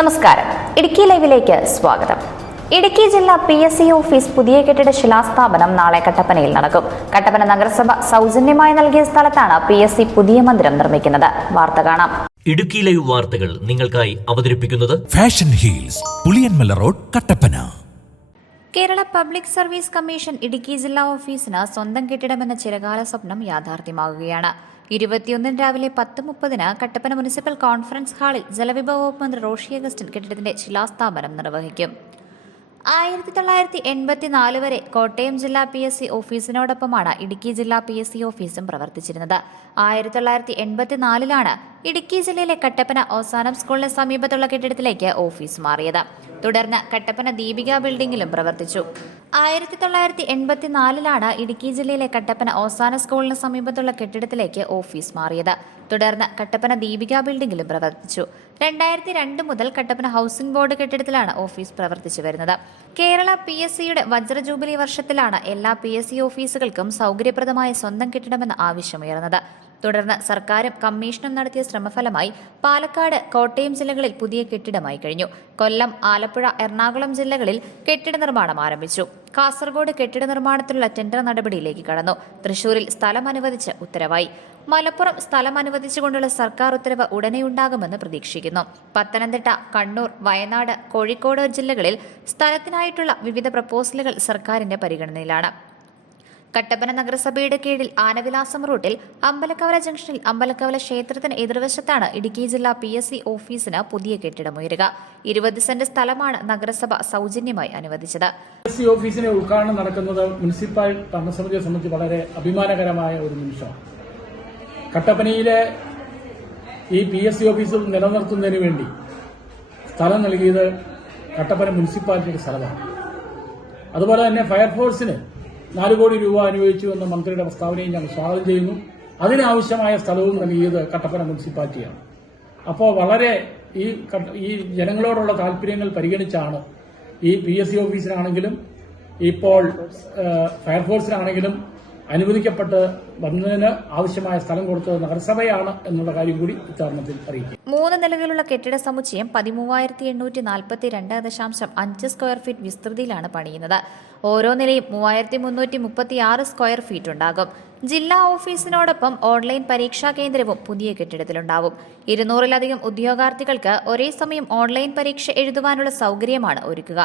നമസ്കാരം. ഇടുക്കി ലൈവിലേക്ക് സ്വാഗതം. ഇടുക്കി ജില്ലാ പി എസ് സി ഓഫീസ് പുതിയ കെട്ടിട ശിലാസ്ഥാപനം നാളെ കട്ടപ്പനയിൽ നടക്കും. കട്ടപ്പന നഗരസഭ സൗജന്യമായി നൽകിയ സ്ഥലത്താണ് പി എസ് സി പുതിയ മന്ദിരം നിർമ്മിക്കുന്നത്. വാർത്ത കാണാം. ഇടുക്കി ലൈവ് വാർത്തകൾ നിങ്ങൾക്കായി അവതരിപ്പിക്കുന്നത് fashion heels Puliyanmala road Kattappana. Kerala public service commission Idukki ജില്ലാ ഓഫീസിന് സ്വന്തം കെട്ടിടമെന്ന ചിരകാല സ്വപ്നം യാഥാർത്ഥ്യമാകുകയാണ് ഇരുപത്തിയൊന്നിന് രാവിലെ പത്ത് മുപ്പതിന് കട്ടപ്പന മുനിസിപ്പൽ കോൺഫറൻസ് ഹാളിൽ ജലവിഭവ വകുപ്പ് മന്ത്രി റോഷി അഗസ്റ്റിൻ കെട്ടിടത്തിന്റെ ശിലാസ്ഥാപനം നിർവഹിക്കും. ആയിരത്തി തൊള്ളായിരത്തി എൺപത്തിനാല് വരെ കോട്ടയം ജില്ലാ പി എസ് സി ഓഫീസിനോടൊപ്പമാണ് ഇടുക്കി ജില്ലാ പി എസ് സി ഓഫീസും പ്രവർത്തിച്ചിരുന്നത്. ആയിരത്തി തൊള്ളായിരത്തി എൺപത്തിനാലിലാണ് ഇടുക്കി ജില്ലയിലെ കട്ടപ്പന ഓസാനം സ്കൂളിന് സമീപത്തുള്ള കെട്ടിടത്തിലേക്ക് ഓഫീസ് മാറിയത്. തുടർന്ന് കട്ടപ്പന ദീപിക ബിൽഡിംഗിലും പ്രവർത്തിച്ചു. ആയിരത്തി തൊള്ളായിരത്തി എൺപത്തിനാലിലാണ് ഇടുക്കി ജില്ലയിലെ കട്ടപ്പന ഓസാന സ്കൂളിന് സമീപത്തുള്ള കെട്ടിടത്തിലേക്ക് ഓഫീസ് മാറിയത്. തുടർന്ന് കട്ടപ്പന ദീപിക ബിൽഡിംഗിലും പ്രവർത്തിച്ചു. രണ്ടായിരത്തി രണ്ട് മുതൽ കട്ടപ്പന ഹൗസിംഗ് ബോർഡ് കെട്ടിടത്തിലാണ് ഓഫീസ് പ്രവർത്തിച്ചു വരുന്നത്. കേരള പി എസ് സിയുടെ വജ്ര ജൂബിലി വർഷത്തിലാണ് എല്ലാ പി എസ് സി ഓഫീസുകൾക്കും സൗകര്യപ്രദമായ സ്വന്തം കെട്ടിടമെന്ന ആവശ്യമുയർന്നത്. തുടർന്ന് സർക്കാരും കമ്മീഷനും നടത്തിയ ശ്രമഫലമായി പാലക്കാട് കോട്ടയം ജില്ലകളിൽ പുതിയ കെട്ടിടമായി കഴിഞ്ഞു. കൊല്ലം ആലപ്പുഴ എറണാകുളം ജില്ലകളിൽ കെട്ടിട നിർമ്മാണം ആരംഭിച്ചു. കാസർഗോഡ് കെട്ടിട നിർമ്മാണത്തിലുള്ള ടെൻഡർ നടപടിയിലേക്ക് കടന്നു. തൃശൂരിൽ സ്ഥലം അനുവദിച്ച് ഉത്തരവായി. മലപ്പുറം സ്ഥലം അനുവദിച്ചുകൊണ്ടുള്ള സർക്കാർ ഉത്തരവ് ഉടനെയുണ്ടാകുമെന്ന് പ്രതീക്ഷിക്കുന്നു. പത്തനംതിട്ട കണ്ണൂർ വയനാട് കോഴിക്കോട് ജില്ലകളിൽ സ്ഥലത്തിനായിട്ടുള്ള വിവിധ പ്രപ്പോസലുകൾ സർക്കാരിന്റെ പരിഗണനയിലാണ്. കട്ടപ്പന നഗരസഭയുടെ കീഴിൽ ആനവിലാസം റൂട്ടിൽ അമ്പലക്കവല ജംഗ്ഷനിൽ അമ്പലക്കവല ക്ഷേത്രത്തിന് എതിർവശത്താണ് ഇടുക്കി ജില്ലാ പി എസ് സി ഓഫീസിന് പുതിയ കെട്ടിടമുയരുക ഇരുപത് സെന്റ് സ്ഥലമാണ് നഗരസഭ സൗജന്യമായി അനുവദിച്ചത്. എസ് സി ഓഫീസിന്റെ ഉദ്ഘാടനം നടക്കുന്നത് മുനിസിപ്പൽ ഭരണസമിതിയെ സംബന്ധിച്ച് വളരെ അഭിമാനകരമായ ഒരു നിമിഷം കട്ടപ്പനയിലെ ഈ പി എസ് സി ഓഫീസ് നിലനിർത്തുന്നതിന് വേണ്ടി സ്ഥലം നൽകിയത് കട്ടപ്പന മുനിസിപ്പാലിറ്റിയുടെ സ്ഥലമാണ്. അതുപോലെ തന്നെ ഫയർഫോഴ്സിന് നാല് കോടി രൂപ അനുവദിച്ചു എന്ന മന്ത്രിയുടെ പ്രസ്താവനയും ഞങ്ങൾ സ്വാഗതം ചെയ്യുന്നു. അതിനാവശ്യമായ സ്ഥലവും നൽകിയത് കട്ടപ്പന മുനിസിപ്പാലിറ്റിയാണ്. അപ്പോൾ വളരെ ഈ ഈ ജനങ്ങളോടുള്ള താല്പര്യങ്ങൾ പരിഗണിച്ചാണ് ഈ പി എസ് സി ഓഫീസിനാണെങ്കിലും ഇപ്പോൾ ഫയർഫോഴ്സിനാണെങ്കിലും അനുവദിക്കപ്പെട്ട് വന്നതിന് ആവശ്യമായ സ്ഥലം കൊടുത്തത് നഗരസഭയാണ് എന്നുള്ള കാര്യം കൂടി ഉച്ചാരണത്തിൽ അറിയിക്കും. മൂന്ന് നിലകളുള്ള കെട്ടിട സമുച്ചയം പതിമൂവായിരത്തി എണ്ണൂറ്റി നാൽപ്പത്തി രണ്ട് ദശാംശം അഞ്ച് സ്ക്വയർ ഫീറ്റ് വിസ്തൃതിയിലാണ് പണിയുന്നത്. ഓരോ നിലയും മൂവായിരത്തി മുന്നൂറ്റി മുപ്പത്തി ആറ് സ്ക്വയർ ഫീറ്റ് ഉണ്ടാകും. ജില്ലാ ഓഫീസിനോടൊപ്പം ഓൺലൈൻ പരീക്ഷാ കേന്ദ്രവും പുതിയ കെട്ടിടത്തിലുണ്ടാവും. ഇരുന്നൂറിലധികം ഉദ്യോഗാർത്ഥികൾക്ക് ഒരേ സമയം ഓൺലൈൻ പരീക്ഷ എഴുതുവാനുള്ള സൗകര്യമാണ് ഒരുക്കുക.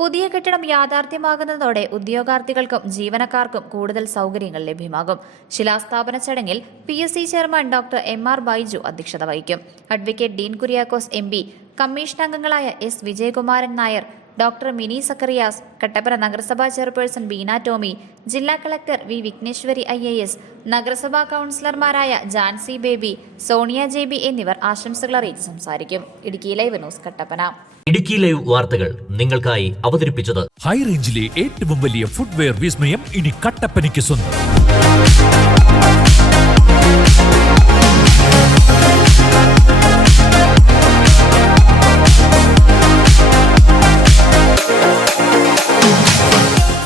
പുതിയ കെട്ടിടം യാഥാർത്ഥ്യമാകുന്നതോടെ ഉദ്യോഗാർത്ഥികൾക്കും ജീവനക്കാർക്കും കൂടുതൽ സൗകര്യങ്ങൾ ലഭ്യമാകും. ശിലാസ്ഥാപന ചടങ്ങിൽ P S C chairman doctor M R Baiju അധ്യക്ഷത വഹിക്കും. Advocate Dean Kuriakose M P commission അംഗങ്ങളായ എസ് വിജയകുമാരൻ നായർ ഡോക്ടർ മിനി സക്കറിയാസ് കട്ടപ്പന നഗരസഭാ ചെയർപേഴ്സൺ ബീന ടോമി ജില്ലാ collector V Vighneshwari I A S നഗരസഭാ കൗൺസിലർമാരായ ജാൻസി ബേബി സോണിയ ജെ ബി എന്നിവർ ആശംസകൾ അറിയിച്ച് സംസാരിക്കും. Idukki live news Kattappana. Idukki live വാർത്തകൾ നിങ്ങൾക്കായി അവതരിപ്പിച്ചത് ഹൈ റേഞ്ചിലെ ഏറ്റവും വലിയ ഫുട്വെയർ വിസ്മയം ഇനി കട്ടപ്പനയ്ക്ക് സ്വന്തം.